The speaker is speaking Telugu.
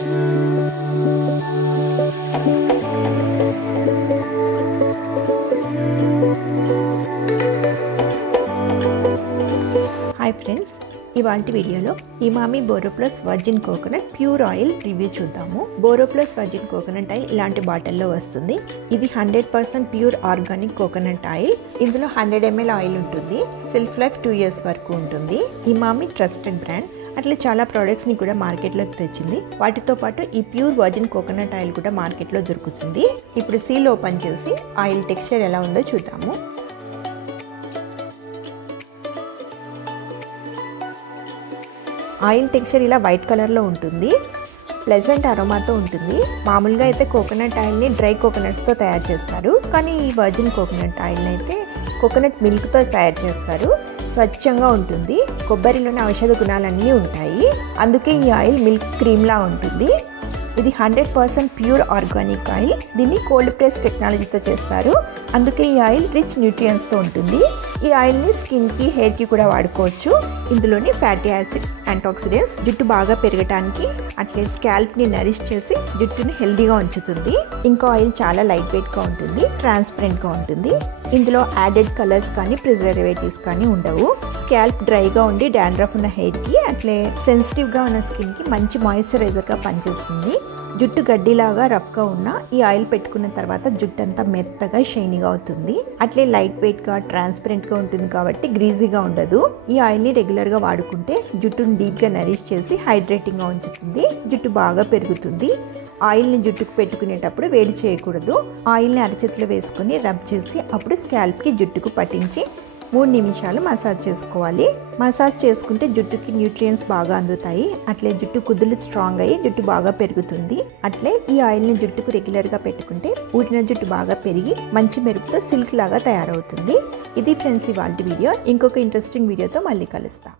హాయ్ ఫ్రెండ్స్, ఇవాల్టి వీడియోలో Emami BoroPlus virgin coconut pure oil review చూద్దాము. బోరోప్లస్ వర్జిన్ కోకోనట్ ఆయిల్ ఇలాంటి బాటిల్లో వస్తుంది. ఇది 100% ప్యూర్ ఆర్గానిక్ కోకోనట్ ఆయిల్. ఇందులో 100 ml ఆయిల్ ఉంటుంది. సెల్ఫ్ లైఫ్ 2 years వరకు ఉంటుంది. Emami trusted brand. అట్లా చాలా ప్రోడక్ట్స్ని కూడా మార్కెట్లోకి తెచ్చింది. వాటితో పాటు ఈ ప్యూర్ వర్జిన్ కోకోనట్ ఆయిల్ కూడా మార్కెట్లో దొరుకుతుంది. ఇప్పుడు సీల్ ఓపెన్ చేసి ఆయిల్ టెక్స్చర్ ఎలా ఉందో చూద్దాము. ఆయిల్ టెక్స్చర్ ఇలా వైట్ కలర్లో ఉంటుంది. ప్లెజెంట్ అరోమాతో ఉంటుంది. మామూలుగా అయితే కోకోనట్ ఆయిల్ని డ్రై కోకోనట్స్తో తయారు చేస్తారు, కానీ ఈ వర్జిన్ కోకోనట్ ఆయిల్ని అయితే కోకోనట్ మిల్క్తో తయారు చేస్తారు. స్వచ్ఛంగా ఉంటుంది. కొబ్బరిలోని ఔషధ గుణాలన్నీ ఉంటాయి. అందుకే ఈ ఆయిల్ మిల్క్ క్రీమ్లా ఉంటుంది. ఇది 100% ప్యూర్ ఆర్గానిక్ ఆయిల్. దీన్ని కోల్డ్ ప్రెస్ టెక్నాలజీతో చేస్తారు. అందుకే ఈ ఆయిల్ రిచ్ న్యూట్రియంట్స్తో ఉంటుంది. ఈ ఆయిల్ని స్కిన్కి, హెయిర్కి కూడా వాడుకోవచ్చు. ఇందులోని ఫ్యాటీ యాసిడ్స్, యాంటాక్సిడెంట్స్ జుట్టు బాగా పెరగడానికి, అట్లే స్కాల్ప్ని నరిష్ చేసి జుట్టుని హెల్దీగా ఉంచుతుంది. ఇంకో ఆయిల్ చాలా లైట్ వెయిట్గా ఉంటుంది, ట్రాన్స్పరెంట్గా ఉంటుంది. ఇందులో యాడెడ్ కలర్స్ కానీ ప్రిజర్వేటివ్స్ కానీ ఉండవు. స్కాల్ప్ డ్రైగా ఉండి డాండ్రఫ్ ఉన్న హెయిర్కి, అట్లే సెన్సిటివ్గా ఉన్న స్కిన్కి మంచి మాయిశ్చరైజర్గా పనిచేస్తుంది. జుట్టు గడ్డిలాగా రఫ్గా ఉన్న ఈ ఆయిల్ పెట్టుకున్న తర్వాత జుట్టు అంతా మెత్తగా షైనీగా అవుతుంది. అట్లే లైట్ వెయిట్గా, ట్రాన్స్పరెంట్గా ఉంటుంది కాబట్టి గ్రీజీగా ఉండదు. ఈ ఆయిల్ని రెగ్యులర్గా వాడుకుంటే జుట్టును డీప్గా నరిష్ చేసి హైడ్రేటింగ్గా ఉంచుతుంది. జుట్టు బాగా పెరుగుతుంది. ఆయిల్ని జుట్టుకు పెట్టుకునేటప్పుడు వేడి చేయకూడదు. ఆయిల్ని అరచేతిలో వేసుకొని రబ్ చేసి అప్పుడు స్కాల్ప్కి, జుట్టుకు పట్టించి 3 నిమిషాలు మసాజ్ చేసుకోవాలి. మసాజ్ చేసుకుంటే జుట్టుకి న్యూట్రియంట్స్ బాగా అందుతాయి. అట్లే జుట్టు కుదులు స్ట్రాంగ్ అయ్యి జుట్టు బాగా పెరుగుతుంది. అట్లే ఈ ఆయిల్ని జుట్టుకు రెగ్యులర్గా పెట్టుకుంటే ఊడిన జుట్టు బాగా పెరిగి మంచి మెరుపుతో సిల్క్ లాగా తయారవుతుంది. ఇది ఫ్రెండ్స్ ఇవాల్టి వీడియో. ఇంకొక ఇంట్రెస్టింగ్ వీడియోతో మళ్ళీ కలుస్తాం.